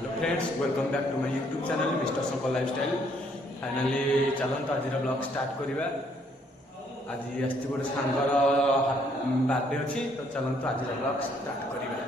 Hello friends, welcome back to my YouTube channel mister Shankar lifestyle. Finally चलते आज blog start करवा। आज आस गोटे सांगर बर्थडे अच्छी तो चलते आज ब्लॉग स्टार्ट करवा।